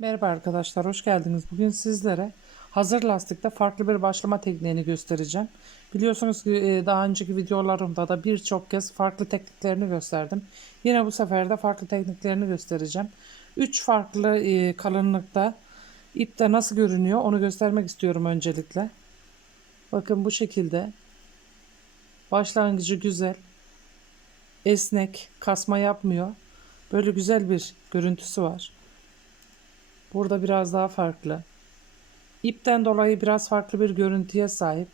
Merhaba arkadaşlar, hoş geldiniz. Bugün sizlere hazır lastikte farklı bir başlama tekniğini göstereceğim. Biliyorsunuz ki e, daha önceki videolarımda da birçok kez farklı tekniklerini gösterdim. Yine bu sefer de farklı tekniklerini göstereceğim. 3 farklı e, kalınlıkta ipte nasıl görünüyor onu göstermek istiyorum öncelikle. Bakın bu şekilde. Başlangıcı güzel. Esnek, kasma yapmıyor. Böyle güzel bir görüntüsü var. Burada biraz daha farklı. İpten dolayı biraz farklı bir görüntüye sahip.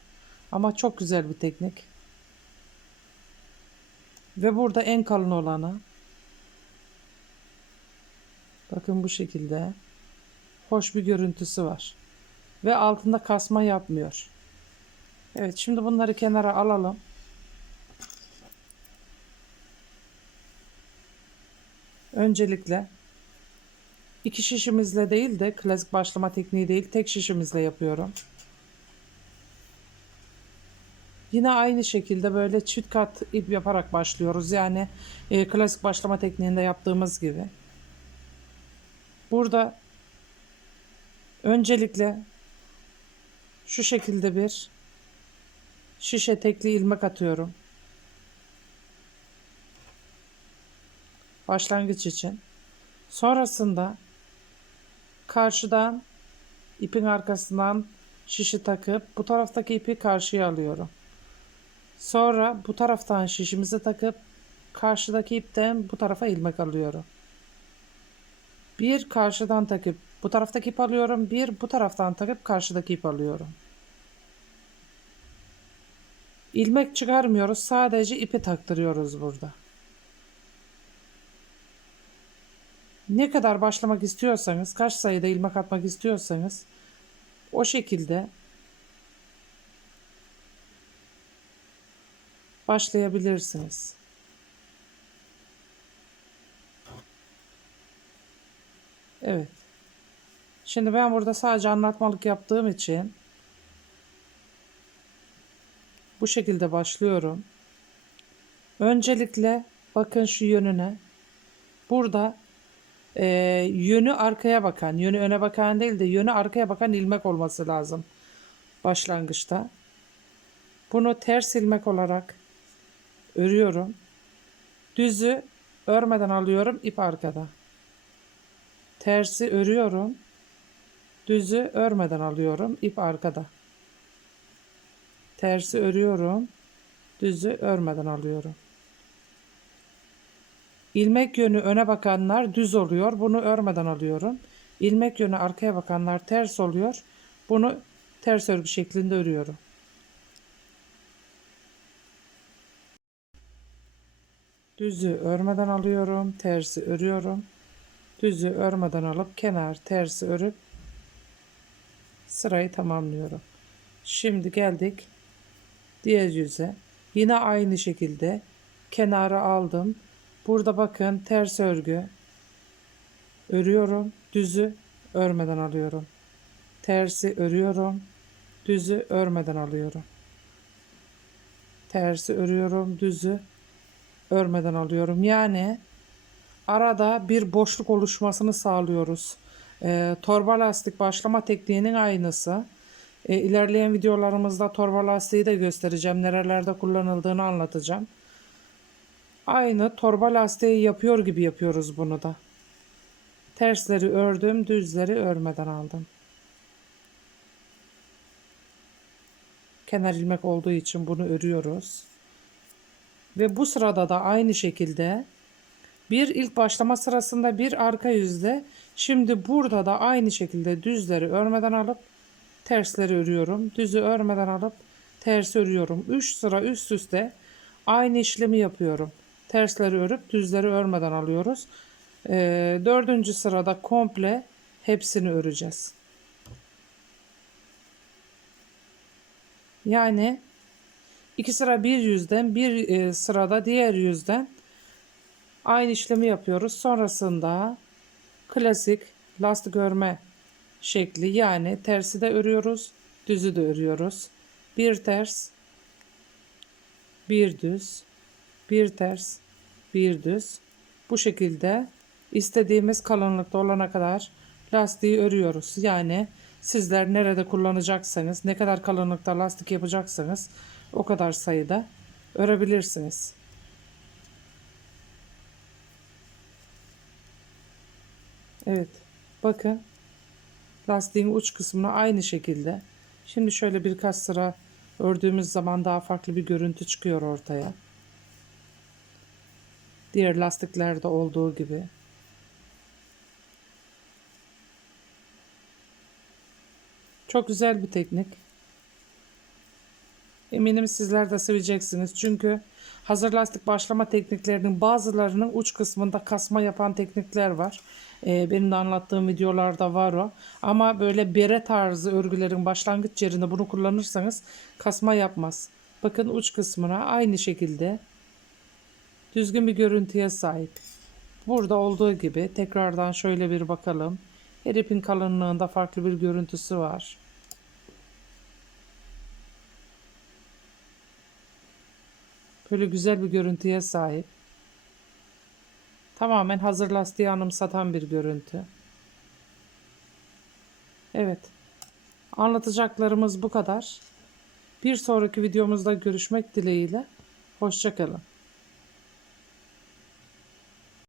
Ama çok güzel bir teknik. Ve burada en kalın olanı. Bakın bu şekilde. Hoş bir görüntüsü var. Ve altında kasma yapmıyor. Evet şimdi bunları kenara alalım. Öncelikle iki şişimizle değil de klasik başlama tekniği değil tek şişimizle yapıyorum. Yine aynı şekilde böyle çift kat ip yaparak başlıyoruz. Yani e, klasik başlama tekniğinde yaptığımız gibi. Burada öncelikle şu şekilde bir şişe tekli ilmek atıyorum. Başlangıç için. Sonrasında karşıdan ipin arkasından şişi takıp bu taraftaki ipi karşıya alıyorum. Sonra bu taraftan şişimizi takıp karşıdaki ipten bu tarafa ilmek alıyorum. Bir karşıdan takıp bu taraftaki ip alıyorum. Bir bu taraftan takıp karşıdaki ip alıyorum. İlmek çıkarmıyoruz. Sadece ipi taktırıyoruz burada. Ne kadar başlamak istiyorsanız, kaç sayıda ilmek atmak istiyorsanız o şekilde başlayabilirsiniz. Evet. Şimdi ben burada sadece anlatmalık yaptığım için bu şekilde başlıyorum. Öncelikle bakın şu yönüne. Burada e, yönü arkaya bakan, yönü öne bakan değil de yönü arkaya bakan ilmek olması lazım başlangıçta. Bunu ters ilmek olarak örüyorum. Düzü örmeden alıyorum ip arkada. Tersi örüyorum. Düzü örmeden alıyorum ip arkada. Tersi örüyorum. Düzü örmeden alıyorum. İlmek yönü öne bakanlar düz oluyor. Bunu örmeden alıyorum. İlmek yönü arkaya bakanlar ters oluyor. Bunu ters örgü şeklinde örüyorum. Düzü örmeden alıyorum. Tersi örüyorum. Düzü örmeden alıp kenar tersi örüp sırayı tamamlıyorum. Şimdi geldik diğer yüze. Yine aynı şekilde kenarı aldım. Burada bakın ters örgü örüyorum. Düzü örmeden alıyorum. Tersi örüyorum. Düzü örmeden alıyorum. Tersi örüyorum. Düzü örmeden alıyorum. Yani arada bir boşluk oluşmasını sağlıyoruz. E, torba lastik başlama tekniğinin aynısı. E, ilerleyen videolarımızda torba lastiği de göstereceğim. Nerelerde kullanıldığını anlatacağım. Aynı torba lastiği yapıyor gibi yapıyoruz bunu da. Tersleri ördüm, düzleri örmeden aldım. Kenar ilmek olduğu için bunu örüyoruz. Ve bu sırada da aynı şekilde bir ilk başlama sırasında bir arka yüzde şimdi burada da aynı şekilde düzleri örmeden alıp tersleri örüyorum. Düzü örmeden alıp ters örüyorum. 3 sıra üst üste aynı işlemi yapıyorum. Tersleri örüp düzleri örmeden alıyoruz. Ee, dördüncü sırada komple hepsini öreceğiz. Yani iki sıra bir yüzden bir e, sırada diğer yüzden aynı işlemi yapıyoruz. Sonrasında klasik lastik örme şekli yani tersi de örüyoruz, düzü de örüyoruz. Bir ters, bir düz, bir ters, bir düz. Bu şekilde istediğimiz kalınlıkta olana kadar lastiği örüyoruz. Yani sizler nerede kullanacaksanız, ne kadar kalınlıkta lastik yapacaksanız o kadar sayıda örebilirsiniz. Evet. Bakın. Lastiğin uç kısmına aynı şekilde. Şimdi şöyle birkaç sıra ördüğümüz zaman daha farklı bir görüntü çıkıyor ortaya. Diğer lastiklerde olduğu gibi. Çok güzel bir teknik. Eminim sizler de seveceksiniz. Çünkü hazır lastik başlama tekniklerinin bazılarının uç kısmında kasma yapan teknikler var. Ee, benim de anlattığım videolarda var o. Ama böyle bere tarzı örgülerin başlangıç yerinde bunu kullanırsanız kasma yapmaz. Bakın uç kısmına aynı şekilde düzgün bir görüntüye sahip. Burada olduğu gibi tekrardan şöyle bir bakalım. Her ipin kalınlığında farklı bir görüntüsü var. Böyle güzel bir görüntüye sahip. Tamamen hazır lastiği anımsatan bir görüntü. Evet. Anlatacaklarımız bu kadar. Bir sonraki videomuzda görüşmek dileğiyle. Hoşçakalın.